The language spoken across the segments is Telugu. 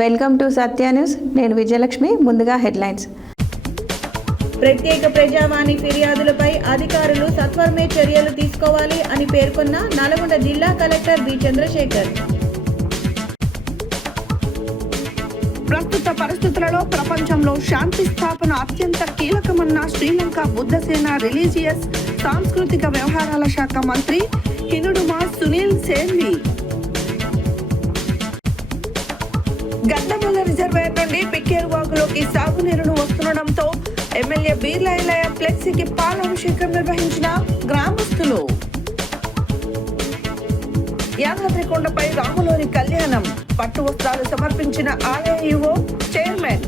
Welcome to Satya news. నేను విజయలక్ష్మి. ముందుగా హెడ్లైన్స్. ప్రత్యేక ప్రజావాణి ఫిర్యాదులపై అధికారులు సత్వరమే చర్యలు తీసుకోవాలి అని పేర్కొన్న నల్గొండ జిల్లా కలెక్టర్ బి చంద్రశేఖర్. ప్రస్తుత పరిస్థితులలో ప్రపంచంలో శాంతి స్థాపన అత్యంత కీలకమన్న శ్రీలంక బుద్ధసేన రిలీజియస్ సాంస్కృతిక వ్యవహారాల శాఖ మంత్రి హినుడుమా సునీల్ సేన్వి. గడ్డమల్ల రిజర్వేయర్ నుండి పిక్కేరువాగులోకి సాగునీరును వస్తుండటంతో ఎమ్మెల్యే బీర్లా ఐలయ్య ఫ్లెక్సీకి పాలాభిషేకం నిర్వహించిన గ్రామస్తులు. యాదాద్రికొండపై రాములోని కళ్యాణం, పట్టు వస్త్రాలు సమర్పించిన ఆలయ ఈవో చైర్మన్.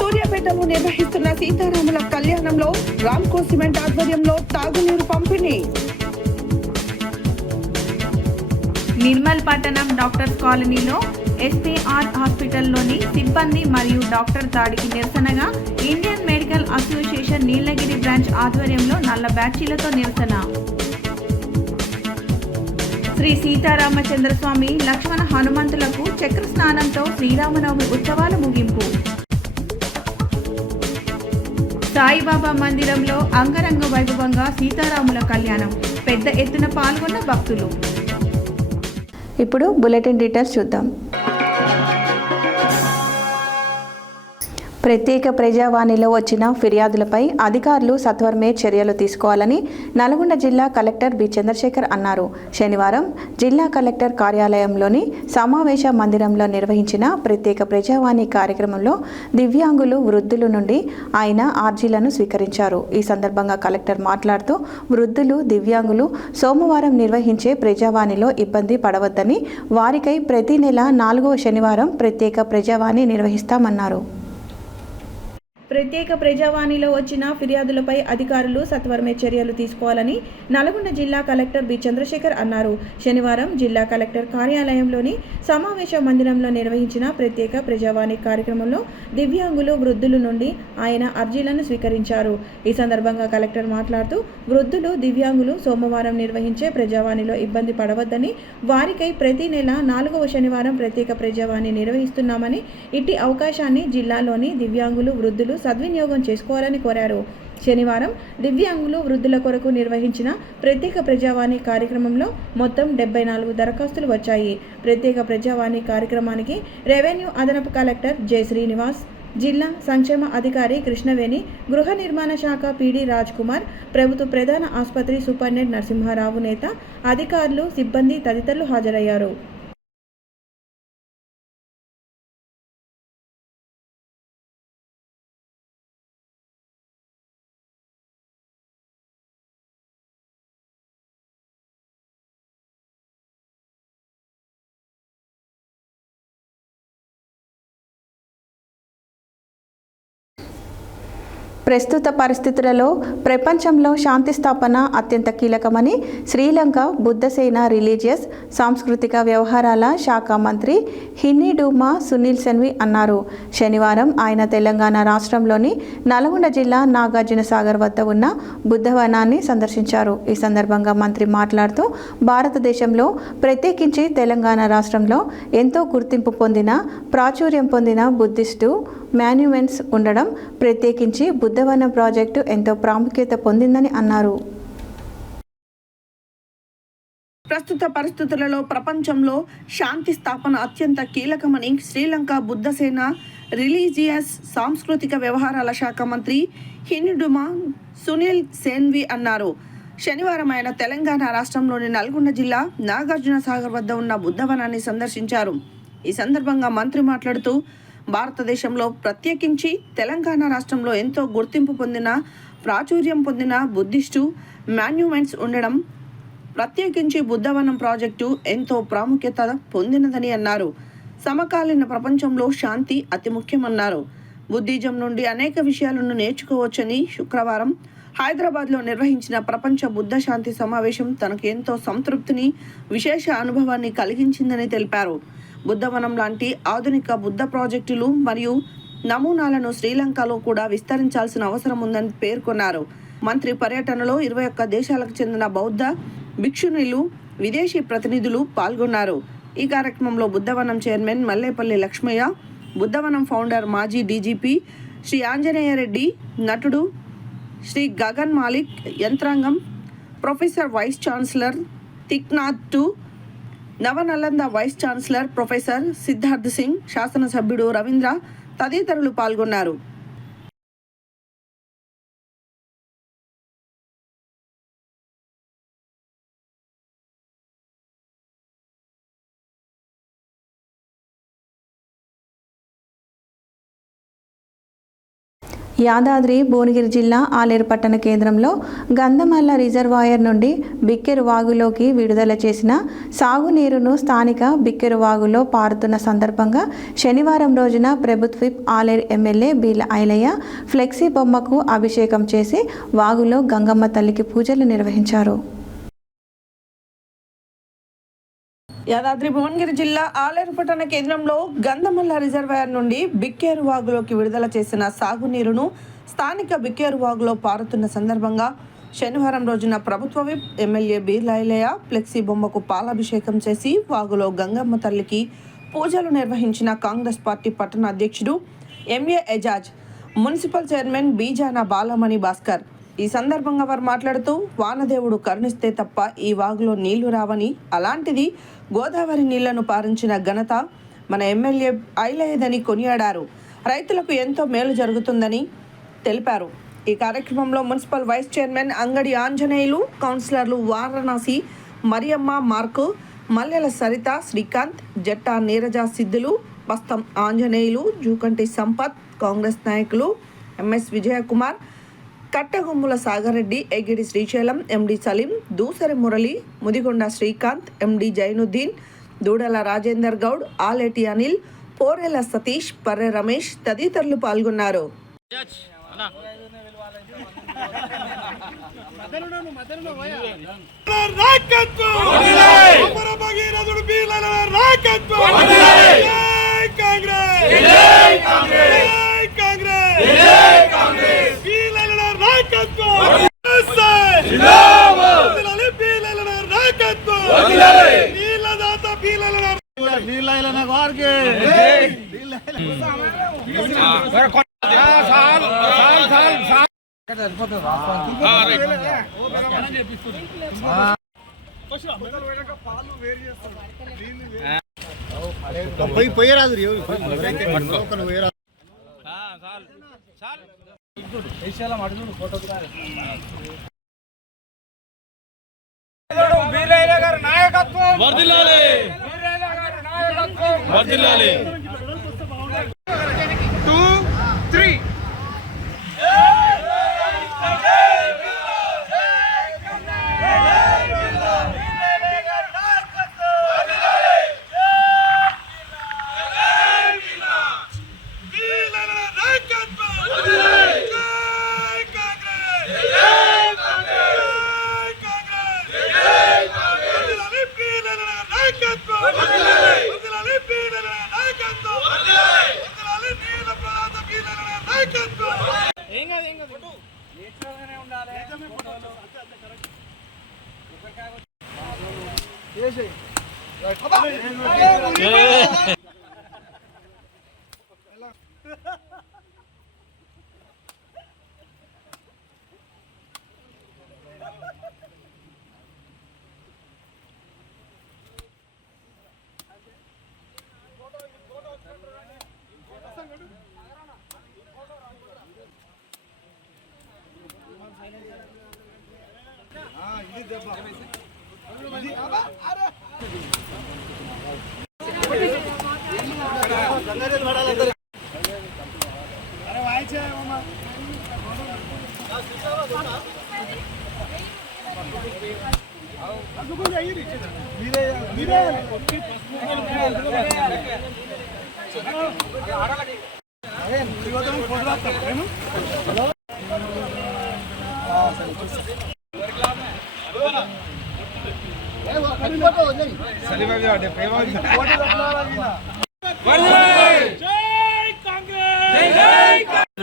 సూర్యాపేటలో నిర్వహిస్తున్న సీతారాముల కళ్యాణంలో రామ్కో సిమెంట్ ఆధ్వర్యంలో తాగునీరు పంపిణీ. నిర్మల్ పట్టణం డాక్టర్స్ కాలనీలో ఎస్పీఆర్ హాస్పిటల్లోని సిబ్బంది మరియు డాక్టర్ దాడికి నిరసనగా ఇండియన్ మెడికల్ అసోసియేషన్ నీలగిరి బ్రాంచ్ ఆధ్వర్యంలో నల్ల బ్యాడ్జీలతో నిరసన. శ్రీ సీతారామచంద్రస్వామి లక్ష్మణ హనుమంతులకు చక్ర స్నానంతో శ్రీరామనవమి ఉత్సవాల ముగింపు. సాయిబాబా మందిరంలో అంగరంగ వైభవంగా సీతారాముల కళ్యాణం, పెద్ద ఎత్తున పాల్గొన్న భక్తులు. ఇప్పుడు బులెటిన్ డీటెయిల్స్ చూద్దాం. ప్రత్యేక ప్రజావాణిలో వచ్చిన ఫిర్యాదులపై అధికారులు సత్వరమే చర్యలు తీసుకోవాలని నల్గొండ జిల్లా కలెక్టర్ బి చంద్రశేఖర్ అన్నారు. శనివారం జిల్లా కలెక్టర్ కార్యాలయంలోని సమావేశ మందిరంలో నిర్వహించిన ప్రత్యేక ప్రజావాణి కార్యక్రమంలో దివ్యాంగులు, వృద్ధుల నుండి ఆయన అర్జీలను స్వీకరించారు. ఈ సందర్భంగా కలెక్టర్ మాట్లాడుతూ వృద్ధులు, దివ్యాంగులు సోమవారం నిర్వహించే ప్రజావాణిలో ఇబ్బంది పడవద్దని, వారికై ప్రతి నెల 4వ శనివారం ప్రత్యేక ప్రజావాణి నిర్వహిస్తామన్నారు. ప్రత్యేక ప్రజావాణిలో వచ్చిన ఫిర్యాదులపై అధికారులు సత్వరమే చర్యలు తీసుకోవాలని నల్గొండ జిల్లా కలెక్టర్ బి చంద్రశేఖర్ అన్నారు. శనివారం జిల్లా కలెక్టర్ కార్యాలయంలోని సమావేశ మందిరంలో నిర్వహించిన ప్రత్యేక ప్రజావాణి కార్యక్రమంలో దివ్యాంగులు, వృద్ధుల నుండి ఆయన అర్జీలను స్వీకరించారు. ఈ సందర్భంగా కలెక్టర్ మాట్లాడుతూ వృద్ధులు, దివ్యాంగులు సోమవారం నిర్వహించే ప్రజావాణిలో ఇబ్బంది పడవద్దని, వారికై ప్రతి నెల 4వ శనివారం ప్రత్యేక ప్రజావాణి నిర్వహిస్తున్నామని, ఇట్టి అవకాశాన్ని జిల్లాలోని దివ్యాంగులు, వృద్ధులు సద్వినియోగం చేసుకోవాలని కోరారు. శనివారం దివ్యాంగులు, వృద్ధుల కొరకు నిర్వహించిన ప్రత్యేక ప్రజావాణి కార్యక్రమంలో మొత్తం 74 దరఖాస్తులు వచ్చాయి. ప్రత్యేక ప్రజావాణి కార్యక్రమానికి రెవెన్యూ అదనపు కలెక్టర్ జె శ్రీనివాస్, జిల్లా సంక్షేమ అధికారి కృష్ణవేణి, గృహ నిర్మాణ శాఖ పీడీ రాజ్ కుమార్, ప్రభుత్వ ప్రధాన ఆసుపత్రి సూపరింటెండెంట్ నరసింహారావు నేత, అధికారులు, సిబ్బంది తదితరులు హాజరయ్యారు. ప్రస్తుత పరిస్థితులలో ప్రపంచంలో శాంతి స్థాపన అత్యంత కీలకమని శ్రీలంక బుద్ధసేన రిలీజియస్ సాంస్కృతిక వ్యవహారాల శాఖ మంత్రి హినిడుమా సునీల్ సేన్వి అన్నారు. శనివారం ఆయన తెలంగాణ రాష్ట్రంలోని నల్గొండ జిల్లా నాగార్జునసాగర్ వద్ద ఉన్న బుద్ధవనాన్ని సందర్శించారు. ఈ సందర్భంగా మంత్రి మాట్లాడుతూ భారతదేశంలో ప్రత్యేకించి తెలంగాణ రాష్ట్రంలో ఎంతో గుర్తింపు పొందిన, ప్రాచుర్యం పొందిన బుద్ధిస్టు మాన్యుమెంట్స్ ఉండడం, ప్రత్యేకించి బుద్ధవనం ప్రాజెక్టు ఎంతో ప్రాముఖ్యత పొందిందని అన్నారు. ప్రస్తుత పరిస్థితులలో ప్రపంచంలో శాంతి స్థాపన అత్యంత కీలకమని శ్రీలంక బుద్ధసేన రిలీజియస్ సాంస్కృతిక వ్యవహారాల శాఖ మంత్రి హినిడుమా సునీల్ సేన్వి అన్నారు. శనివారం ఆయన తెలంగాణ రాష్ట్రంలోని నల్గొండ జిల్లా నాగార్జునసాగర్ వద్ద ఉన్న బుద్ధవనాన్ని సందర్శించారు. ఈ సందర్భంగా మంత్రి మాట్లాడుతూ భారతదేశంలో ప్రత్యేకించి తెలంగాణ రాష్ట్రంలో ఎంతో గుర్తింపు పొందిన, ప్రాచుర్యం పొందిన బుద్ధిస్టు మాన్యుమెంట్స్ ఉండడం, ప్రత్యేకించి బుద్ధవనం ప్రాజెక్టు ఎంతో ప్రాముఖ్యత పొందినదని అన్నారు. సమకాలీన ప్రపంచంలో శాంతి అతి ముఖ్యమన్నారు. బుద్ధిజం నుండి అనేక విషయాలను నేర్చుకోవచ్చని శుక్రవారం హైదరాబాద్లో నిర్వహించిన ప్రపంచ బుద్ధ శాంతి సమావేశం తనకు ఎంతో సంతృప్తిని, విశేష అనుభవాన్ని కలిగించిందని తెలిపారు. బుద్ధవనం లాంటి ఆధునిక బుద్ధ ప్రాజెక్టులు మరియు నమూనాలను శ్రీలంకలో కూడా విస్తరించాల్సిన అవసరం ఉందని పేర్కొన్నారు. మంత్రి పర్యటనలో 21 దేశాలకు చెందిన బౌద్ధ భిక్షుణులు, విదేశీ ప్రతినిధులు పాల్గొన్నారు. ఈ కార్యక్రమంలో బుద్ధవనం చైర్మన్ మల్లేపల్లి లక్ష్మయ్య, బుద్ధవనం ఫౌండర్ మాజీ డీజీపీ శ్రీ ఆంజనేయ రెడ్డి, నటుడు శ్రీ గగన్ మాలిక్, యంత్రాంగం, ప్రొఫెసర్ వైస్ ఛాన్సలర్ తిక్నాథ్ టు, Nava Nalanda vice chancellor professor Siddharth Singh, శాసనసభ్యుడు రవీంద్ర తదితరులు పాల్గొన్నారు. యాదాద్రి భువనగిరి జిల్లా ఆలేరు పట్టణ కేంద్రంలో గంధమల్ల రిజర్వాయర్ నుండి బిక్కెరు వాగులోకి విడుదల చేసిన సాగునీరును స్థానిక బిక్కెరు వాగులో పారుతున్న సందర్భంగా శనివారం రోజున ప్రభుత్వ whip Aleru MLA Beela Ilaiah flexi బొమ్మకు అభిషేకం చేసి వాగులో గంగమ్మ తల్లికి పూజలు నిర్వహించారు. యాదాద్రి భువనగిరి జిల్లా ఆలేరు పట్టణ కేంద్రంలో గంధమల్ల రిజర్వాయర్ నుండి బిక్కేరు వాగులోకి విడుదల చేసిన సాగునీరును స్థానిక బిక్కేరు వాగులో పారుతున్న సందర్భంగా శనివారం రోజున ప్రభుత్వ whip MLA Beerla Ilaiah flexi బొమ్మకు పాలాభిషేకం చేసి వాగులో గంగమ్మ తల్లికి పూజలు నిర్వహించిన కాంగ్రెస్ పార్టీ పట్టణ అధ్యక్షుడు MA Ejaz, municipal chairman Bijana Balamani Bhaskar. ఈ సందర్భంగా వారు మాట్లాడుతూ, వానదేవుడు కరుణిస్తే తప్ప ఈ వాగులో నీళ్లు రావని, అలాంటిది గోదావరి నీళ్లను పారించిన ఘనత మన ఎమ్మెల్యే ఐలయ్యదని కొనియాడారు. రైతులకు ఎంతో మేలు జరుగుతుందని తెలిపారు. ఈ కార్యక్రమంలో మున్సిపల్ వైస్ చైర్మన్ అంగడి ఆంజనేయులు, కౌన్సిలర్లు వారణాసి మరియమ్మ, మార్కు, మల్లెల సరిత, శ్రీకాంత్, జట్టా నీరజ సిద్ధులు, బస్తం ఆంజనేయులు, జూకంటి సంపత్, కాంగ్రెస్ నాయకులు ఎంఎస్ విజయకుమార్, కట్టగుమ్ముల సాగరెడ్డి, ఎగిడి శ్రీశైలం, ఎండి సలీం, దూసరి మురళి, ముదిగొండ శ్రీకాంత్, ఎండి జైనుద్దీన్, దూడల రాజేందర్ గౌడ్, ఆలేటి అనిల్, పోరెల సతీష్, పర్రె రమేష్ తదితరులు పాల్గొన్నారు. పోయరాదు నాయకత్వం వర్ధిల్లాలి. 2, 3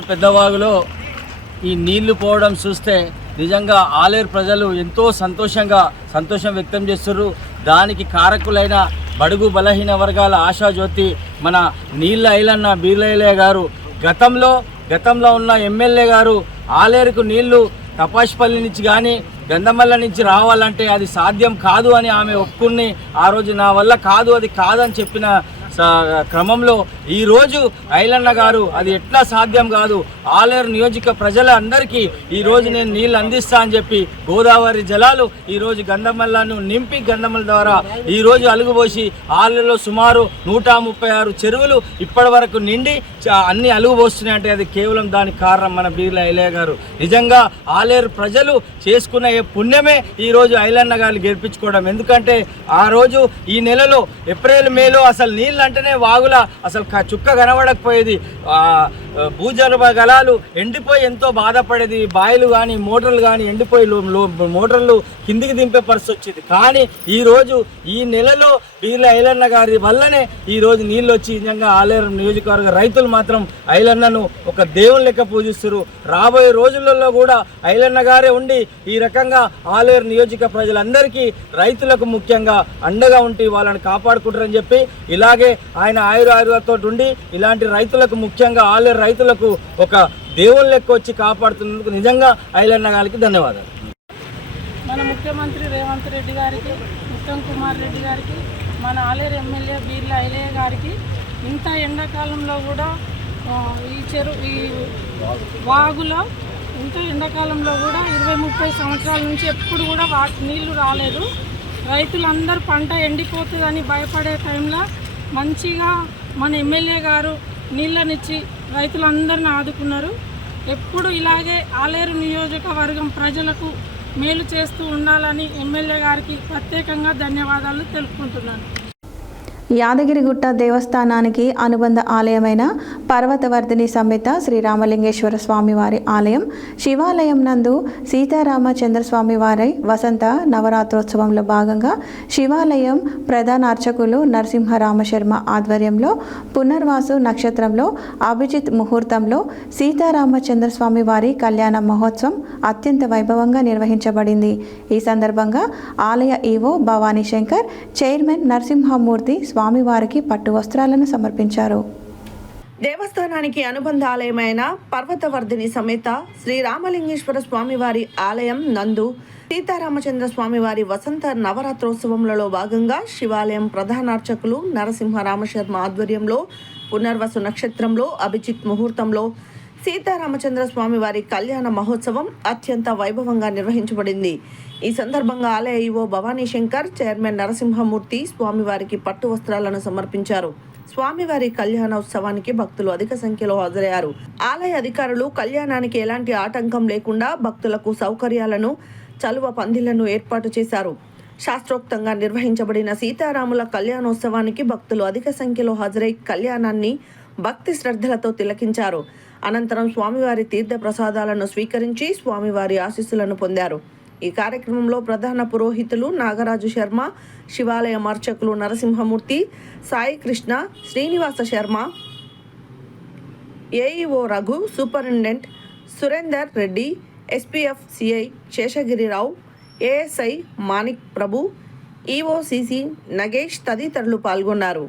పెద్దవాగులో ఈ నీళ్లు పోవడం చూస్తే నిజంగా ఆలేరు ప్రజలు ఎంతో సంతోషం వ్యక్తం చేస్తున్నారు. దానికి కారకులైన బడుగు బలహీన వర్గాల ఆశాజ్యోతి మన నీళ్ళ ఐలన్న బీర్లయ్య గారు గతంలో ఉన్న ఎమ్మెల్యే గారు ఆలేరుకు నీళ్లు తపాష్పల్లి నుంచి కానీ గంధమల్ల నుంచి రావాలంటే అది సాధ్యం కాదు అని ఆమె ఒప్పుకుని ఆ రోజు నా వల్ల కాదు అది కాదని చెప్పిన క్రమంలో ఈరోజు ఐలన్న గారు అది ఎట్లా సాధ్యం కాదు, ఆలేరు నియోజక ప్రజలందరికీ ఈరోజు నేను నీళ్ళు అందిస్తా అని చెప్పి గోదావరి జలాలు ఈరోజు గంధమల్లను నింపి గంధమల్ల ద్వారా ఈరోజు అలుగుపోసి ఆలేరులో సుమారు 136 చెరువులు ఇప్పటి వరకు నిండి అన్ని అలుగుపోస్తున్నాయి. అంటే అది కేవలం దానికి కారణం మన బీర్ల ఐలయ్య గారు. నిజంగా ఆలేరు ప్రజలు చేసుకున్న పుణ్యమే ఈరోజు ఐలన్న గారు గెలిపించుకోవడం. ఎందుకంటే ఆ రోజు ఈ నెలలో ఏప్రిల్ మేలో అసలు నీళ్ళు అంటేనే వాగుల అసలు చుక్క కనబడకపోయేది. భూజల గలాలు ఎండిపోయి ఎంతో బాధపడేది. బాయిలు కానీ మోటార్లు కానీ ఎండిపోయి మోటార్లు కిందికి దింపే పరిస్థితి వచ్చేది. కానీ ఈరోజు ఈ నెలలో బీర్ల ఐలన్న గారి వల్లనే ఈరోజు నీళ్ళు వచ్చి నిజంగా ఆలేరు నియోజకవర్గ రైతులు మాత్రం ఐలన్నను ఒక దేవుని లెక్క పూజిస్తారు. రాబోయే రోజులలో కూడా ఐలన్న గారే ఉండి ఈ రకంగా ఆలేరు నియోజక ప్రజలందరికీ రైతులకు ముఖ్యంగా అండగా ఉండి వాళ్ళని కాపాడుకుంటారని చెప్పి ఇలాగే ఆయన ఆయుర్తో ఉండి ఇలాంటి రైతులకు ముఖ్యంగా ఆలేరు రైతులకు ఒక దేవుని లెక్క వచ్చి కాపాడుతున్నందుకు నిజంగా ఐలన్న గారికి ధన్యవాదాలు. మన ముఖ్యమంత్రి రేవంత్ రెడ్డి గారికి, ఉత్తమ్ కుమార్ రెడ్డి గారికి, మన ఆలేరు ఎమ్మెల్యే బీర్ల ఐలయ్య గారికి ఇంత ఎండాకాలంలో కూడా ఈ వాగులో ఇంత ఎండాకాలంలో కూడా 20-30 సంవత్సరాల నుంచి ఎప్పుడు కూడా నీళ్లు రాలేదు. రైతులందరూ పంట ఎండిపోతుందని భయపడే టైంలో మంచిగా మన ఎమ్మెల్యే గారు నీళ్ళనిచ్చి రైతులందరిని ఆదుకున్నారు. ఎప్పుడు ఇలాగే ఆలేరు నియోజకవర్గం ప్రజలకు మేలు చేస్తూ ఉండాలని ఎమ్మెల్యే గారికి ప్రత్యేకంగా ధన్యవాదాలు తెలుపుకుంటున్నాను. యాదగిరిగుట్ట దేవస్థానానికి అనుబంధ ఆలయమైన పర్వతవర్ధిని సమేత శ్రీరామలింగేశ్వర స్వామివారి ఆలయం శివాలయం నందు సీతారామచంద్రస్వామి వారి వసంత నవరాత్రోత్సవంలో భాగంగా శివాలయం ప్రధాన అర్చకులు నరసింహరామశర్మ ఆధ్వర్యంలో పునర్వాసు నక్షత్రంలో అభిజిత్ ముహూర్తంలో సీతారామచంద్రస్వామి వారి కళ్యాణ మహోత్సవం అత్యంత వైభవంగా నిర్వహించబడింది. ఈ సందర్భంగా ఆలయ ఈవో భవానీ శంకర్, చైర్మన్ నరసింహమూర్తి స్వామివారికి పట్టు వస్త్రాలను సమర్పించారు. దేవస్థానానికి అనుబంధ ఆలయమైన పర్వతవర్ధిని సమేత శ్రీరామలింగేశ్వర స్వామివారి ఆలయం నందు సీతారామచంద్ర స్వామివారి వసంత నవరాత్రోత్సవంలో భాగంగా శివాలయం ప్రధాన అర్చకులు నరసింహరామశర్మ ఆధ్వర్యంలో పునర్వసు నక్షత్రంలో అభిజిత్ ముహూర్తంలో సీతారామచంద్ర స్వామివారి కళ్యాణ మహోత్సవం అత్యంత వైభవంగా నిర్వహించబడింది. ఈ సందర్భంగా ఆలయ ఈవో భవానీ శంకర్, చైర్మన్ నరసింహమూర్తి స్వామివారికి పట్టు వస్త్రాలను సమర్పించారు. స్వామివారి కళ్యాణోత్సవానికి భక్తులు అధిక సంఖ్యలో హాజరయ్యారు. ఆలయ అధికారులు కళ్యాణానికి ఎలాంటి ఆటంకం లేకుండా భక్తులకు సౌకర్యాలను, చలువ పందిళ్లను ఏర్పాటు చేశారు. శాస్త్రోక్తంగా నిర్వహించబడిన సీతారాముల కళ్యాణోత్సవానికి భక్తులు అధిక సంఖ్యలో హాజరై కళ్యాణాన్ని భక్తి శ్రద్ధలతో తిలకించారు. అనంతరం స్వామివారి తీర్థ ప్రసాదాలను స్వీకరించి స్వామివారి ఆశీస్సులను పొందారు. ఈ కార్యక్రమంలో ప్రధాన పురోహితులు నాగరాజు శర్మ, శివాలయం అర్చకులు Narasimhamurthy, Sai Krishna, Srinivasa Sharma, AEO Raghu, superintendent Surender Reddy, SPF CI Seshagirirao, ASI Manik Prabhu, EOCC Nagesh తదితరులు పాల్గొన్నారు.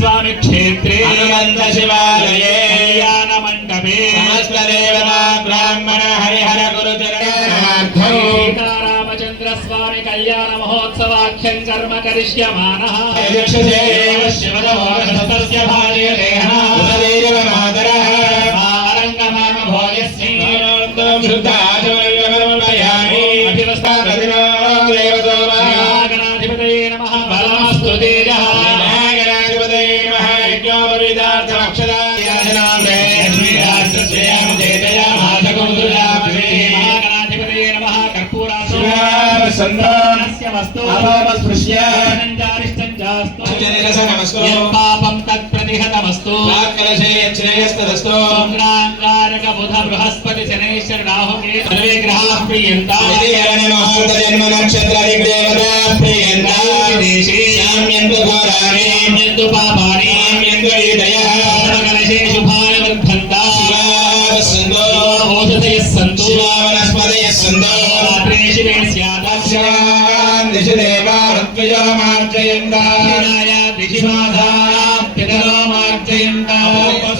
स्वामी क्षेत्रे हनुमंत शिवालये कल्याण मंडपे समस्त देवता ब्राह्मण हरिहर गुरुचरणार्थं सीतारामचंद्र स्वामी कल्याण महोत्सवाख्यं कर्म करिष्यमानः यक्षसे शिवदोषस्तस्य भार्यदेहः उददेव मातरः आरङ्गमाम भोजस्य शुद्धाचमल्लमर्पयामि अभिवस्ताददिनो देवतो गणाधिपतये नमः बलमस्तु तेजः पापं तत्प्रतिहतमस्तु बृहस्पति शनैश्वर राहु के सर्वे ग्रहाः प्रियन्ताः मुहूर्त जन्म नक्षत्र देवता प्रियन्ता देशे शाम्यन्तु घोराणि शाम्यन्तु पापानि शाम्यन्तु हृदयः सर्वकलशे शुभानि वर्धन्ता शिवावसन्तो ओषधयः सन्तु शिवावनस्पतयः सन्तो रात्रे शिवे स्यात् दिशि देवा ऋत्विजो मार्जयन्ता दक्षिणाय दिशि माधाः पितरो मार्जयन्ता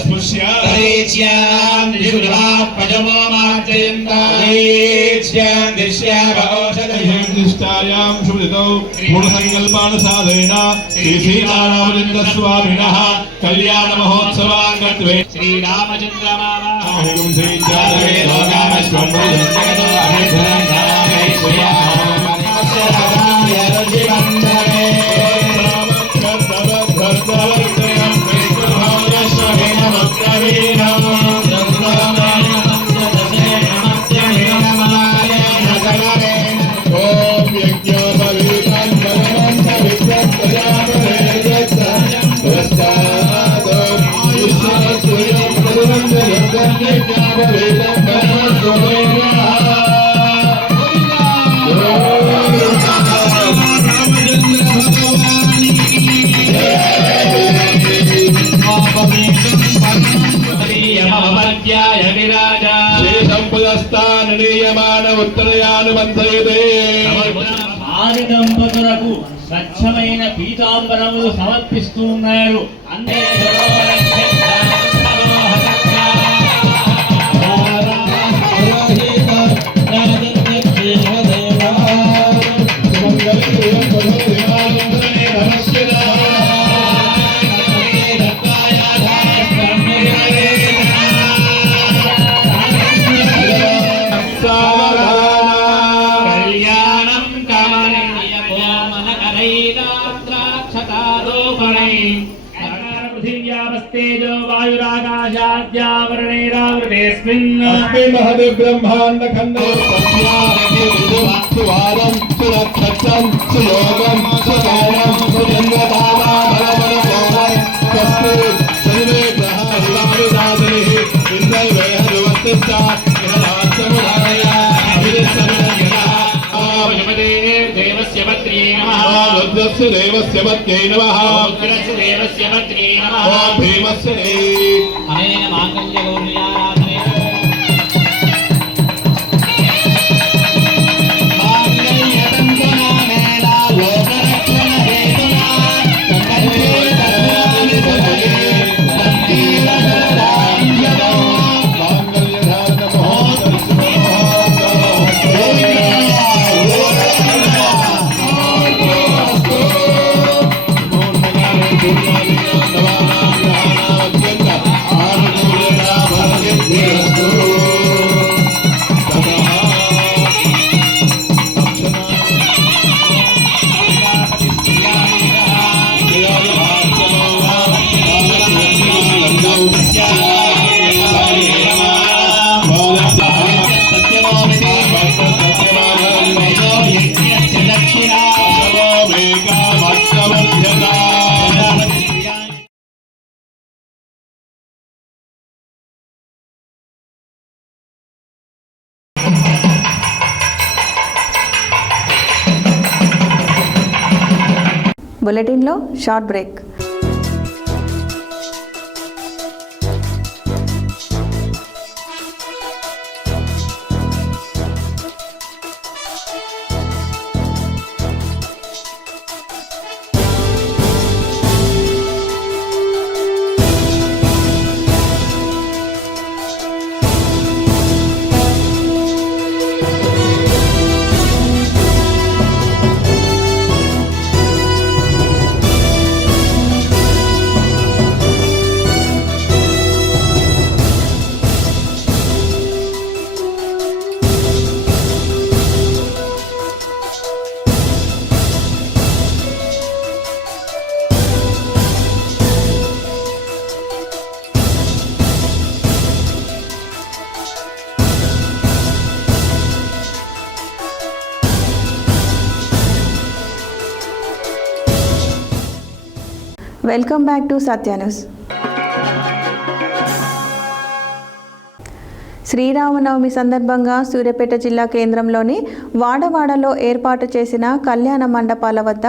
स्पृश्य दक्षिणायां दिशि गुरुवाः पजवो मार्जयन्ता दक्षिणायां दिश्यावौषधयः निष्ठायां शुभदितौ पूर्णसङ्कल्पानुसारेण श्रीसीतारामचन्द्रस्वामिनः कल्याणमहोत्सवाङ्गत्वे ఆది దంపతులకు స్వచ్ఛమైన పీతాంబరములు సమర్పిస్తున్నారు. पृथिव्यावस्तेजो वायुराकाशाद्यावरणैरावृतेऽस्मिन् ब्रह्मांड खंडे सुवारं सुरक्षं सुयोगं सुकायं सुजन्मदावाभरवरभवं कस्ते सर्वे ग्रहाः हिलाविदादनिः इन्द्रैवेहरुवत्तिष्ठा इहरात्समुदाया अभिरिष्टमिदज्ञः देवस्य पत्न्यै नमः रुद्रस्य देवस्य पत्न्यै नमः रुद्रस्य देवस्य पत्न्यै नमः ॐ भीमस्य अनेन माङ्गल्यगौर्याराधने माङ्गल्यतन्तुनामेला लोकरक्षणहेतुना कण्ठे धर्माणि सदये तन्तीरशरदाञ्जलो బులెటిన్లో short break. Welcome back to Satya news. Sri Rama Navami సందర్భంగా సూర్యాపేట జిల్లా కేంద్రంలోని వాడవాడలో ఏర్పాటు చేసిన కళ్యాణ మండపాల వద్ద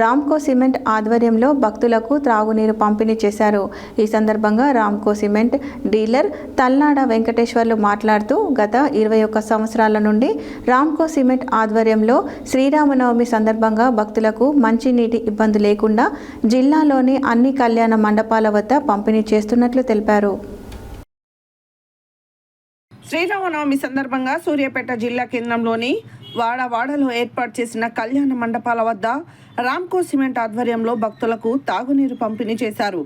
రామ్కో సిమెంట్ ఆధ్వర్యంలో భక్తులకు త్రాగునీరు పంపిణీ చేశారు. ఈ సందర్భంగా రామ్కో సిమెంట్ డీలర్ తల్నాడ వెంకటేశ్వర్లు మాట్లాడుతూ గత 21 సంవత్సరాల నుండి రామ్కో సిమెంట్ ఆధ్వర్యంలో శ్రీరామనవమి సందర్భంగా భక్తులకు మంచినీటి ఇబ్బంది లేకుండా జిల్లాలోని అన్ని కళ్యాణ మండపాల వద్ద పంపిణీ చేస్తున్నట్లు తెలిపారు. శ్రీరామనవమి సందర్భంగా సూర్యాపేట జిల్లా కేంద్రంలోని వాడవాడలో ఏర్పాటు చేసిన కళ్యాణ మండపాల వద్ద రామ్కో సిమెంట్ ఆధ్వర్యంలో భక్తులకు తాగునీరు పంపిణీ చేశారు.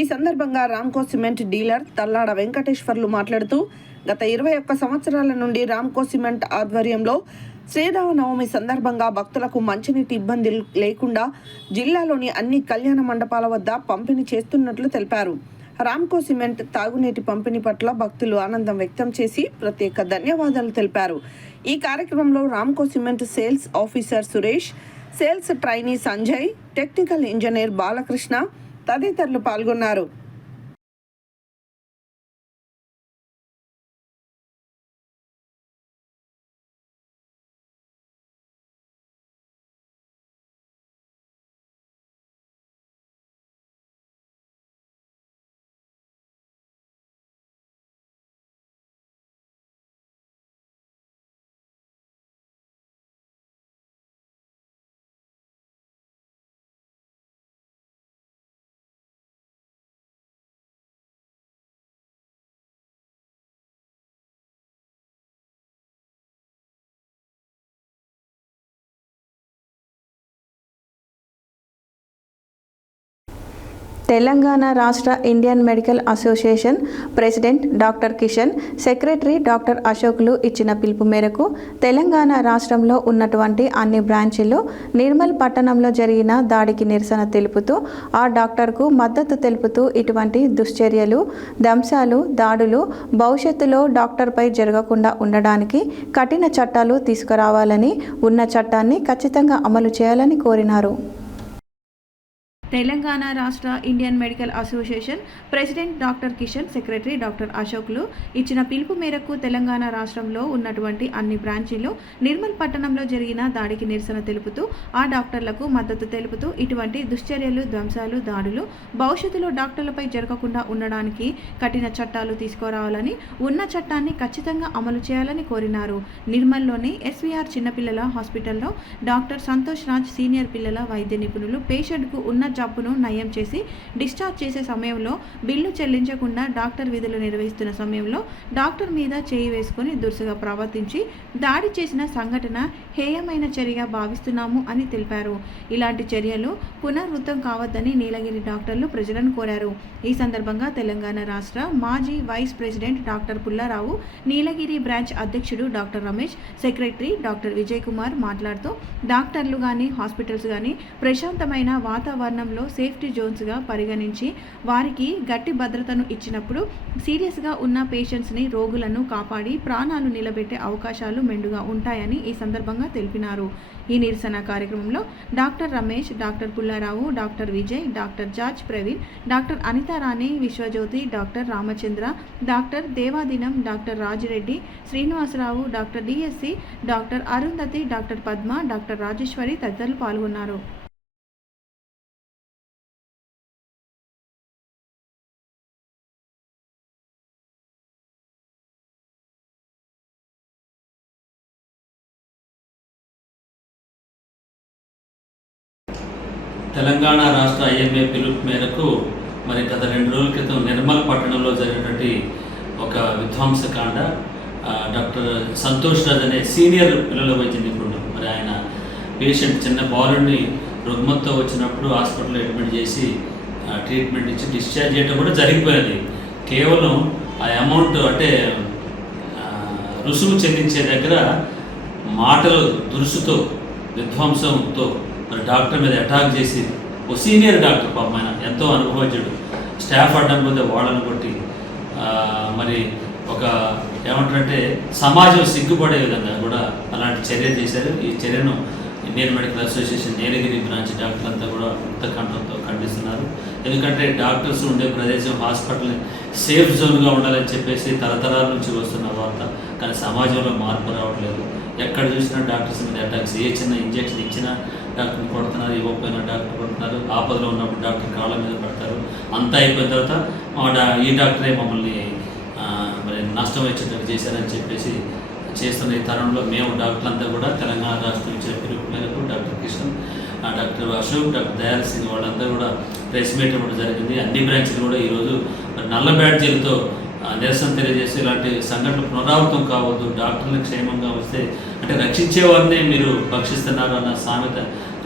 ఈ సందర్భంగా రామ్కో సిమెంట్ డీలర్ తల్లాడ వెంకటేశ్వర్లు మాట్లాడుతూ గత 21 సంవత్సరాల నుండి రామ్కో సిమెంట్ ఆధ్వర్యంలో శ్రీరామనవమి సందర్భంగా భక్తులకు మంచినీటి ఇబ్బంది లేకుండా జిల్లాలోని అన్ని కళ్యాణ మండపాల వద్ద పంపిణీ చేస్తున్నట్లు తెలిపారు. రామ్కో సిమెంట్ తాగునీటి పంపిణీ పట్ల భక్తులు ఆనందం వ్యక్తం చేసి ప్రత్యేక ధన్యవాదాలు తెలిపారు. ఈ కార్యక్రమంలో Ramco cement sales officer Suresh, sales trainee Sanjay, technical engineer Balakrishna తదితరులు పాల్గొన్నారు. తెలంగాణ రాష్ట్ర Indian medical association president doctor Kishan, secretary doctor అశోక్లు ఇచ్చిన పిలుపు మేరకు తెలంగాణ రాష్ట్రంలో ఉన్నటువంటి అన్ని బ్రాంచీల్లో నిర్మల్ పట్టణంలో జరిగిన దాడికి నిరసన తెలుపుతూ ఆ డాక్టర్కు మద్దతు తెలుపుతూ ఇటువంటి దుశ్చర్యలు, దంశాలు, దాడులు భవిష్యత్తులో డాక్టర్పై జరగకుండా ఉండడానికి కఠిన చట్టాలు తీసుకురావాలని, ఉన్న చట్టాన్ని ఖచ్చితంగా అమలు చేయాలని కోరినారు. తెలంగాణ రాష్ట్ర Indian medical association president doctor Kishan, secretary doctor అశోక్లు ఇచ్చిన పిలుపు మేరకు తెలంగాణ రాష్ట్రంలో ఉన్నటువంటి అన్ని బ్రాంచీల్లో నిర్మల్ పట్టణంలో జరిగిన దాడికి నిరసన తెలుపుతూ ఆ డాక్టర్లకు మద్దతు తెలుపుతూ ఇటువంటి దుశ్చర్యలు, ధ్వంసాలు, దాడులు భవిష్యత్తులో డాక్టర్లపై జరగకుండా ఉండడానికి కఠిన చట్టాలు తీసుకురావాలని, ఉన్న చట్టాన్ని ఖచ్చితంగా అమలు చేయాలని కోరినారు. నిర్మల్లోని ఎస్వీఆర్ చిన్నపిల్లల హాస్పిటల్లో డాక్టర్ సంతోష్ రాజ్ సీనియర్ పిల్లల వైద్య నిపుణులు పేషెంట్కు ఉన్న జబ్బును నయం చేసి డిశ్చార్జ్ చేసే సమయంలో బిల్లు చెల్లించకుండా డాక్టర్ విధులు నిర్వహిస్తున్న సమయంలో డాక్టర్ మీద చేయి వేసుకొని దురుసుగా ప్రవర్తించి దాడి చేసిన సంఘటన హేయమైన చర్యగా భావిస్తున్నాము అని తెలిపారు. ఇలాంటి చర్యలు పునరావృతం కావద్దని నీలగిరి డాక్టర్లు ప్రజలను కోరారు. ఈ సందర్భంగా తెలంగాణ రాష్ట్ర మాజీ వైస్ ప్రెసిడెంట్ డాక్టర్ పుల్లారావు, నీలగిరి బ్రాంచ్ అధ్యక్షుడు doctor Ramesh, secretary doctor Vijay Kumar మాట్లాడుతూ డాక్టర్లు కానీ హాస్పిటల్స్ కానీ ప్రశాంతమైన వాతావరణంలో సేఫ్టీ జోన్స్గా పరిగణించి వారికి గట్టి భద్రతను ఇచ్చినప్పుడు సీరియస్గా ఉన్న పేషెంట్స్ని, రోగులను కాపాడి ప్రాణాలు నిలబెట్టే అవకాశాలు మెండుగా ఉంటాయని ఈ సందర్భంగా తెలిపినారు. ఈ నిరసన కార్యక్రమంలో doctor Ramesh, doctor Pullarao, doctor Vijay, doctor George Praveen, doctor Anitharani, Viswajyothi, doctor Ramachandra, doctor Devadinam, doctor Rajireddy, Srinivasarao, doctor DSC, doctor Arundhati, doctor Padma, doctor Rajeshwari తదితరులు పాల్గొన్నారు. తెలంగాణ రాష్ట్ర ఐఎంఏ పిలుపు మేరకు మరి గత 2 రోజుల క్రితం నిర్మల్ పట్టణంలో జరిగినటువంటి ఒక విధ్వంసకాండ, డాక్టర్ సంతోష్ రాజ్ అనే సీనియర్ పిల్లల వైద్య నిపుణుడు, మరి ఆయన పేషెంట్ చిన్న బాలుడిని రుగ్మతతో వచ్చినప్పుడు హాస్పిటల్లో అడ్మిట్ చేసి ట్రీట్మెంట్ ఇచ్చి డిశ్చార్జ్ చేయడం కూడా జరిగిపోయింది. కేవలం ఆ అమౌంట్ అంటే రుసుము చెల్లించే దగ్గర మాటలు దురుసుతో, విధ్వంసంతో మరి డాక్టర్ మీద అటాక్ చేసి, ఓ సీనియర్ డాక్టర్ పాపం ఆయన ఎంతో అనుభవజ్ఞుడు, స్టాఫ్ అడ్డం పోతే వాళ్ళని కొట్టి మరి ఒక ఏమంటారంటే సమాజం సిగ్గుపడే విధంగా కూడా అలాంటి చర్య చేశారు. ఈ చర్యను ఇండియన్ మెడికల్ అసోసియేషన్ నీలగిరి బ్రాంచ్ డాక్టర్ అంతా కూడా ఉత్తకంఠంతో ఖండిస్తున్నారు. ఎందుకంటే డాక్టర్స్ ఉండే ప్రదేశం హాస్పిటల్ సేఫ్ జోన్గా ఉండాలని చెప్పేసి తరతరాల నుంచి వస్తున్న వార్త. కానీ సమాజంలో మార్పు రావట్లేదు. ఎక్కడ చూసినా డాక్టర్స్ మీద అటాక్స్. ఏ చిన్న ఇంజెక్షన్ ఇచ్చినా డాక్టర్ని కొడుతున్నారు, ఇవ్వకపోయినా డాక్టర్ కొడుతున్నారు. ఆపదలో ఉన్నప్పుడు డాక్టర్ కాళ్ళ మీద పడతారు. అంతా అయిపోయిన తర్వాత ఈ డాక్టరే మమ్మల్ని మరి నష్టం వచ్చేటట్టు చేశారని చెప్పేసి చేస్తున్న ఈ తరుణంలో మేము డాక్టర్లంతా కూడా తెలంగాణ రాష్ట్రం ఇచ్చిన పిలుపు మేరకు doctor Kishan, doctor Ashok, doctor Dayal Singh వాళ్ళంతా కూడా ప్రెస్ మీట్ ఇవ్వడం జరిగింది. అన్ని బ్రాంచ్లు కూడా ఈరోజు నల్ల బ్యాడ్జీలతో నిరసన తెలియజేసి ఇలాంటి సంఘటనలు పునరావృతం కావద్దు, డాక్టర్లు క్షేమంగా వస్తే అంటే రక్షించేవారినే మీరు భక్షిస్తున్నారు అన్న సామెత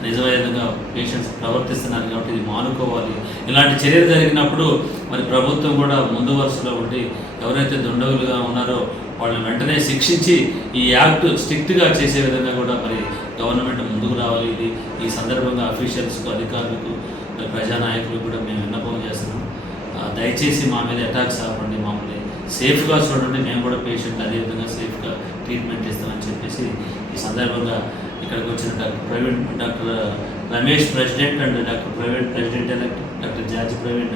నిజమైన విధంగా పేషెంట్స్ ప్రవర్తిస్తున్నారు. కాబట్టి ఇది మానుకోవాలి. ఇలాంటి చర్యలు జరిగినప్పుడు మరి ప్రభుత్వం కూడా ముందు వరుసలో ఉండి ఎవరైతే దుండగులుగా ఉన్నారో వాళ్ళని వెంటనే శిక్షించి ఈ యాక్ట్ స్ట్రిక్ట్గా చేసే విధంగా కూడా మరి గవర్నమెంట్ ముందుకు రావాలి. ఇది ఈ సందర్భంగా అఫీషియల్స్కు, అధికారులకు, ప్రజానాయకులకు కూడా మేము విన్నపం చేస్తున్నాం. దయచేసి మా మీద అటాక్స్ అవ్వండి, మమ్మల్ని సేఫ్గా చూడండి, మేము కూడా పేషెంట్ అదేవిధంగా సేఫ్గా ట్రీట్మెంట్ ఇస్తామని చెప్పేసి ఈ సందర్భంగా ఇక్కడికి వచ్చిన doctor Ramesh president and doctor Praveen president elect, doctor George Praveen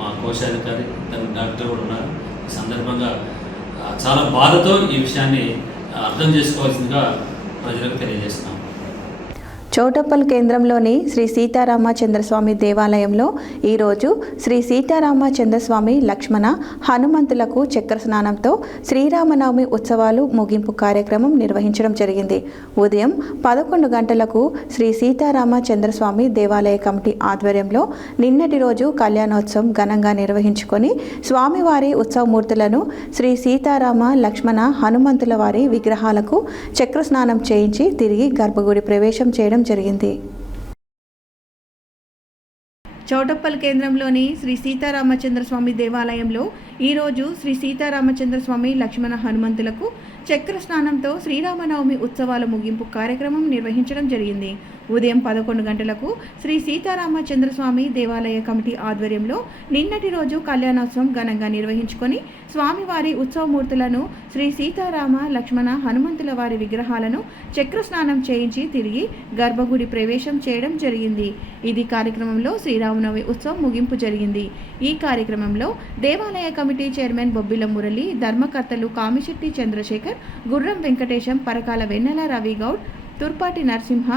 మా కోశాధికారి, తన డాక్టర్ కూడా ఉన్నారు. ఈ సందర్భంగా చాలా బాధతో ఈ విషయాన్ని అర్థం చేసుకోవాల్సిందిగా ప్రజలకు తెలియజేస్తున్నాం. చౌటప్పల్ కేంద్రంలోని శ్రీ సీతారామచంద్రస్వామి దేవాలయంలో ఈరోజు శ్రీ సీతారామచంద్రస్వామి లక్ష్మణ హనుమంతులకు చక్ర స్నానంతో శ్రీరామనవమి ఉత్సవాలు ముగింపు కార్యక్రమం నిర్వహించడం జరిగింది. ఉదయం 11 గంటలకు శ్రీ సీతారామచంద్రస్వామి దేవాలయ కమిటీ ఆధ్వర్యంలో నిన్నటి రోజు కళ్యాణోత్సవం ఘనంగా నిర్వహించుకొని స్వామివారి ఉత్సవమూర్తులను శ్రీ సీతారామ లక్ష్మణ హనుమంతుల వారి విగ్రహాలకు చక్ర స్నానం చేయించి తిరిగి గర్భగుడి ప్రవేశం చేయడం జరిగింది. చౌటప్పల్ కేంద్రంలోని శ్రీ సీతారామచంద్రస్వామి దేవాలయంలో ఈరోజు శ్రీ సీతారామచంద్రస్వామి లక్ష్మణ హనుమంతులకు చక్ర స్నానంతో శ్రీరామనవమి ఉత్సవాల ముగింపు కార్యక్రమం నిర్వహించడం జరిగింది. ఉదయం 11 గంటలకు శ్రీ సీతారామచంద్రస్వామి దేవాలయ కమిటీ ఆధ్వర్యంలో నిన్నటి రోజు కళ్యాణోత్సవం ఘనంగా నిర్వహించుకొని స్వామివారి ఉత్సవమూర్తులను శ్రీ సీతారామ లక్ష్మణ హనుమంతుల వారి విగ్రహాలను చక్ర స్నానం చేయించి తిరిగి గర్భగుడి ప్రవేశం చేయడం జరిగింది. ఇది కార్యక్రమంలో శ్రీరామనవమి ఉత్సవం ముగింపు జరిగింది. ఈ కార్యక్రమంలో దేవాలయ కమిటీ చైర్మన్ బొబ్బిల మురళి, ధర్మకర్తలు కామిశెట్టి చంద్రశేఖర్, గుర్రం వెంకటేశం, పరకాల వెన్నెల రవిగౌడ్, తుర్పాటి నరసింహ,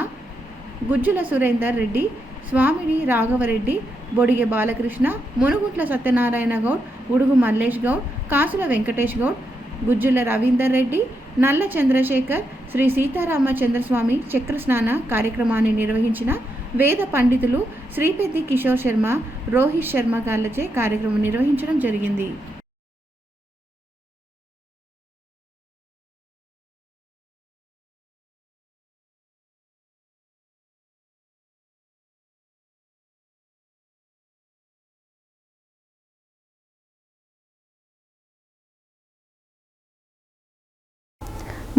గుజ్జుల సురేందర్ రెడ్డి, స్వామిడి రాఘవరెడ్డి, బొడిగె బాలకృష్ణ, మునుగుట్ల సత్యనారాయణ గౌడ్, ఉడుగు మల్లేష్ గౌడ్, కాసుల వెంకటేష్ గౌడ్, గుజ్జుల రవీందర్ రెడ్డి, నల్ల చంద్రశేఖర్ శ్రీ సీతారామచంద్రస్వామి చక్రస్నాన కార్యక్రమాన్ని నిర్వహించిన వేద పండితులు శ్రీపెద్ది కిషోర్ శర్మ, రోహిత్ శర్మ గాళ్లచే కార్యక్రమం నిర్వహించడం జరిగింది.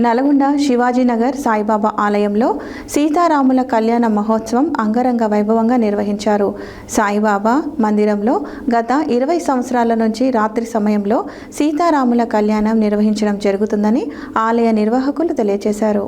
నల్గొండ శివాజీనగర్ సాయిబాబా ఆలయంలో సీతారాముల కళ్యాణ మహోత్సవం అంగరంగ వైభవంగా నిర్వహించారు. సాయిబాబా మందిరంలో గత 20 సంవత్సరాల నుంచి రాత్రి సమయంలో సీతారాముల కళ్యాణం నిర్వహించడం జరుగుతుందని ఆలయ నిర్వాహకులు తెలియజేశారు.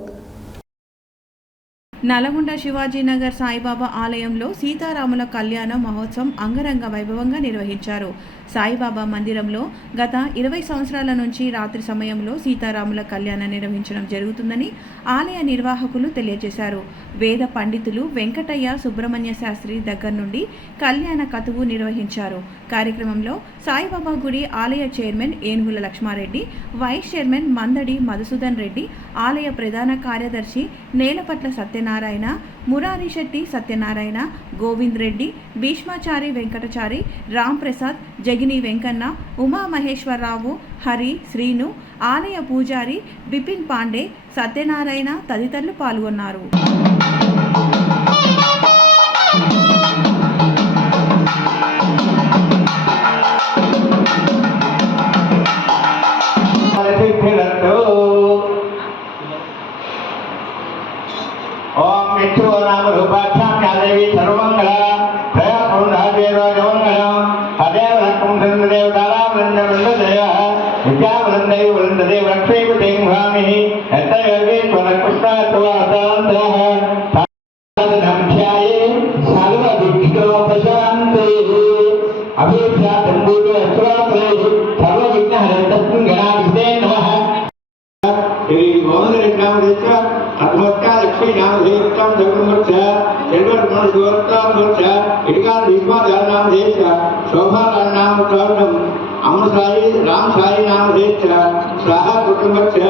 నల్గొండ శివాజీనగర్ సాయిబాబా ఆలయంలో సీతారాముల కళ్యాణ మహోత్సవం అంగరంగ వైభవంగా నిర్వహించారు. సాయిబాబా మందిరంలో గత 20 సంవత్సరాల నుంచి రాత్రి సమయంలో సీతారాముల కళ్యాణం నిర్వహించడం జరుగుతుందని ఆలయ నిర్వాహకులు తెలియజేశారు. వేద పండితులు వెంకటయ్య సుబ్రహ్మణ్య శాస్త్రి దగ్గర నుండి కళ్యాణ కతువు నిర్వహించారు. కార్యక్రమంలో సాయిబాబా గుడి ఆలయ చైర్మన్ ఏనుగుల లక్ష్మారెడ్డి, వైస్ చైర్మన్ మందడి మధుసూదన్ రెడ్డి, ఆలయ ప్రధాన కార్యదర్శి నేలపట్ల సత్యనారాయణ, మురారి శెట్టి సత్యనారాయణ, గోవింద్ రెడ్డి, భీష్మాచారి వెంకటచారి, రామ్ ప్రసాద్, జగిని వెంకన్న, ఉమామహేశ్వరరావు, హరి, శ్రీను, ఆలయ పూజారి బిపిన్ పాండే, సత్యనారాయణ తదితరులు పాల్గొన్నారు. ओम मिथु नाम रूपाख्याम यादेवी सर्वमंगला प्रयापुरुषादेव जवंगला अदेव लक्ष्मण चंद्रदेव दाला वृंददेव विद्यावृंदेव वृंददेव लक्ष्मीपतिं भामिः यतयोगेश्वर कृष्ण त्वा नमस्याये सर्व विघ्नोपशान्ते अभिप्रातम्बूते अस्वात्रे सर्व विघ्नहरन्तस्मिन् गणाधिपते नमः। श्री मोहनरेखामदेश अथमत्का लक्ष्मीनामधेयत्तं जगन्मोक्ष चन्द्रमणिवर्तामोक्ष इटिकाल विश्वाधारनामधेयश्च शोभारान्नामकर्णम् अमृतसायी रामसायी नामधेयश्च स्वाहा कुटुम्बश्च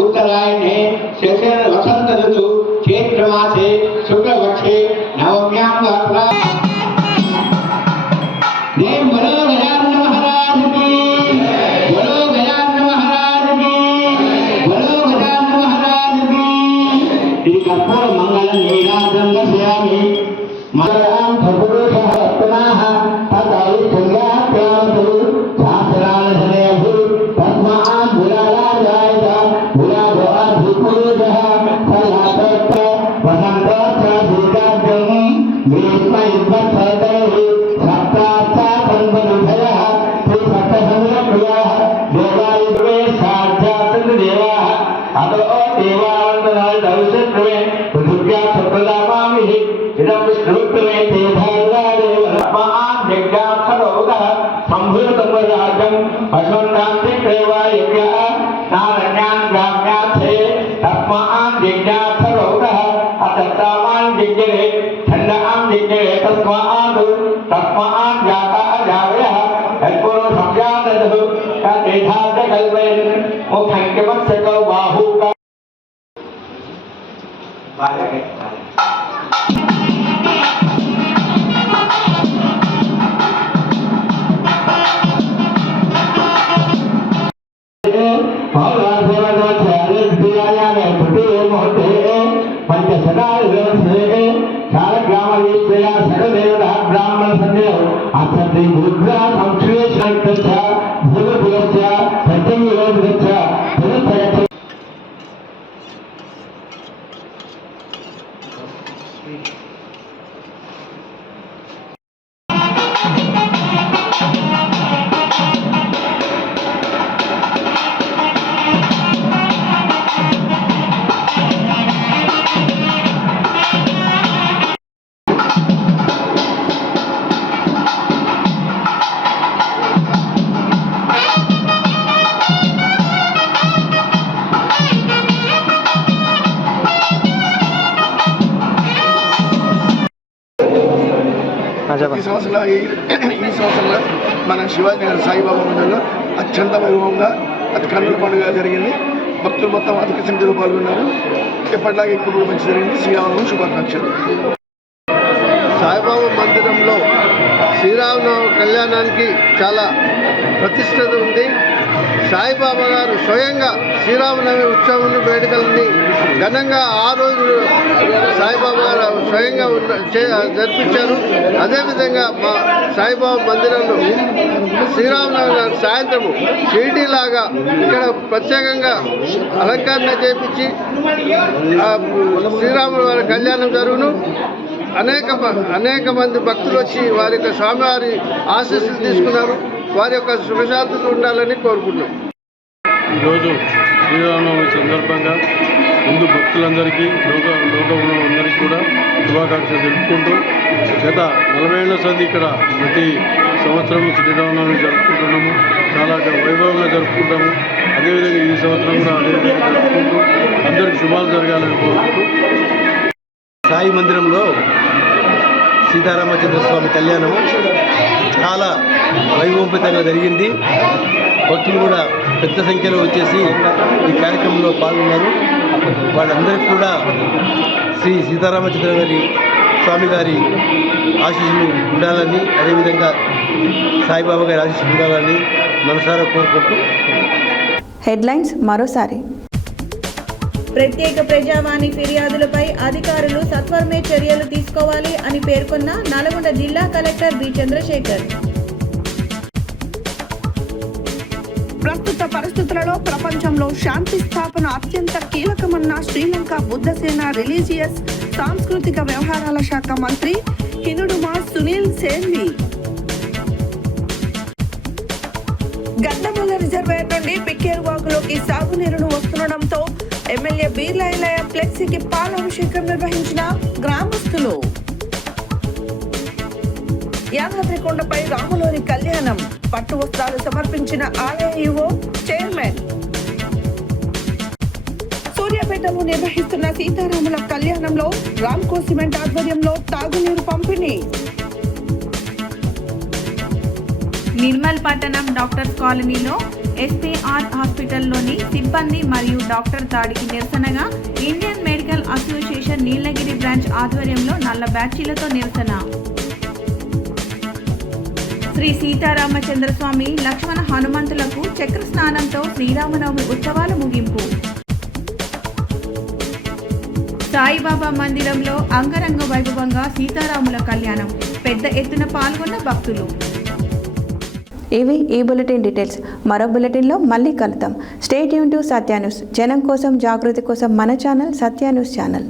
उत्तरायणे शेषेण वसंत ऋतु चैत्र मासे शुक्लपक्षे नवम्यां रात्रा देव बोलो गजानन महाराज की बोलो गजानन महाराज की बोलो गजानन महाराज की श्री कर्पूर मंगल नीलाद्रं दर्शयामि मलयां भगवतः रत्नाः तदायि संज्ञाप्यामतु शास्त्रालधनेभि पद्मां बुलालाजायत बुलाभोऽधिपूजः सलातत्त वसन्तोत्त भूताद्यं ग्रीष्मयुद्धसर्दैः सप्तात्तापन्वनुभयः त्रिसप्तसंरक्रियाः देवायुर्वे साध्यासन्देवाः अतो देवानन्दनादौषध्वे पृथिव्या सप्रदामामिः इदं विष्णुत्वे ते धारणादेव महान् यज्ञार्थरोगः सम्भूतमराजम् अश्वन्नान्तिक्रेवा यज्ञः नारण्यान् ग्राम्यार्थे तस्मान् यज्ञार्थरोगः अतस्तामान् यज्ञे छन्दां यज्ञे तस्मान् जातः जावयः यत्पुरो संजातः तदेधात् कल्पयन् मुखं किमस्य कौ बाहु ब्राह्मण संदेव अर्थात मुद्रा संश्लेषण सत्यं विरोध ఈ సంవత్సరంలో మన శివాజీ నగర్ సాయిబాబా మందిరంలో అత్యంత వైభవంగా అతి కన్నుల పండుగ జరిగింది. భక్తులు మొత్తం అధిక సంఖ్యలో పాల్గొన్నారు. ఎప్పటిలాగే ఇప్పుడు మంచి జరిగింది. శ్రీరామనవమి శుభాకాంక్షలు. సాయిబాబా మందిరంలో శ్రీరామనవమి కళ్యాణానికి చాలా ప్రతిష్టత ఉంది. సాయిబాబా గారు స్వయంగా శ్రీరామనవమి ఉత్సవం వేడుకలని ఘనంగా ఆ రోజు సాయిబాబా గారు స్వయంగా జరిపించారు. అదేవిధంగా మా సాయిబాబా మందిరంలో శ్రీరామనవమి సాయంత్రము షిరిడీలాగా ఇక్కడ ప్రత్యేకంగా అలంకరణ చేపించి శ్రీరాముల వారి కళ్యాణం జరుగును. అనేక మంది భక్తులు వచ్చి వారి యొక్క స్వామివారి ఆశీస్సులు తీసుకున్నారు. వారి యొక్క సుఖశాంతులు ఉండాలని కోరుకుంటున్నాం. ఈరోజు శ్రీరామనవమి సందర్భంగా హిందూ భక్తులందరికీ లోకంలో అందరికీ కూడా శుభాకాంక్షలు తెలుపుకుంటూ గత 40 ఏళ్ల సంది ఇక్కడ ప్రతి సంవత్సరం శ్రీరామనవమి జరుపుకుంటున్నాము. చాలా వైభవంగా జరుపుకుంటాము. అదేవిధంగా ఈ సంవత్సరం కూడా అదేవిధంగా జరుపుకుంటూ అందరికీ శుభాలు జరగాలని కోరుకుంటూ సాయి మందిరంలో సీతారామచంద్ర స్వామి కళ్యాణము చాలా వైభవోపేతంగా జరిగింది. భక్తులు కూడా పెద్ద సంఖ్యలో వచ్చేసి ఈ కార్యక్రమంలో పాల్గొన్నారు. వాళ్ళందరికీ కూడా శ్రీ సీతారామచంద్ర గారి స్వామి గారి ఆశీస్సులు ఉండాలని, అదేవిధంగా సాయిబాబా గారి ఆశీస్సులు ఉండాలని మనసారా కోరుకుంటూ హెడ్లైన్స్ మరోసారి. ప్రత్యేక ప్రజావాణి ఫిర్యాదులపై అధికారులు సత్వరమే చర్యలు తీసుకోవాలి అని పేర్కొన్న నల్గొండ జిల్లా కలెక్టర్ బి చంద్రశేఖర్. ప్రస్తుత పరిస్థితులలో ప్రపంచంలో శాంతి స్థాపన అత్యంత కీలకమన్న శ్రీలంక బుద్ధసేన రిలీజియస్ సాంస్కృతిక వ్యవహారాల శాఖ మంత్రి హినుడుమా సునీల్ సేన్వి. గంధమల్ల రిజర్వేర్ నుండి పిక్కేరువాగులోకి సాగునీరును వస్తుండటంతో ఎమ్మెల్యే బీర్లా ఐలయ్య ఫ్లెక్సీకి పాలాభిషేకం నిర్వహించిన గ్రామస్తులు. యాదాద్రికొండపై రాములోని కళ్యాణం, పట్టు వస్త్రాలు సమర్పించిన ఆలయ ఈవో చైర్మన్. సూర్యాపేటలో నిర్వహిస్తున్న సీతారాముల కళ్యాణంలో రామ్కో సిమెంట్ ఆధ్వర్యంలో తాగునీరు పంపిణీ. నిర్మల్ పట్టణం డాక్టర్స్ కాలనీలో ఎస్పీఆర్ హాస్పిటల్లోని సిబ్బంది మరియు డాక్టర్ దాడికి నిరసనగా ఇండియన్ మెడికల్ అసోసియేషన్ నీలగిరి బ్రాంచ్ ఆధ్వర్యంలో నల్ల బ్యాచీలతో నిరసన. శ్రీ సీతారామచంద్రస్వామి లక్ష్మణ హనుమంతులకు చక్ర స్నానంతో శ్రీరామనవమి ఉత్సవాల ముగింపు. సాయిబాబా మందిరంలో అంగరంగ వైభవంగా సీతారాముల కళ్యాణం, పెద్ద ఎత్తున పాల్గొన్న భక్తులు. ఇవి ఈ బులెటిన్ డీటెయిల్స్. మరో బులెటిన్లో మళ్ళీ కలుద్దాం. Stay tune to Satya news. జనం కోసం, జాగృతి కోసం మన ఛానల్ సత్య న్యూస్ ఛానల్.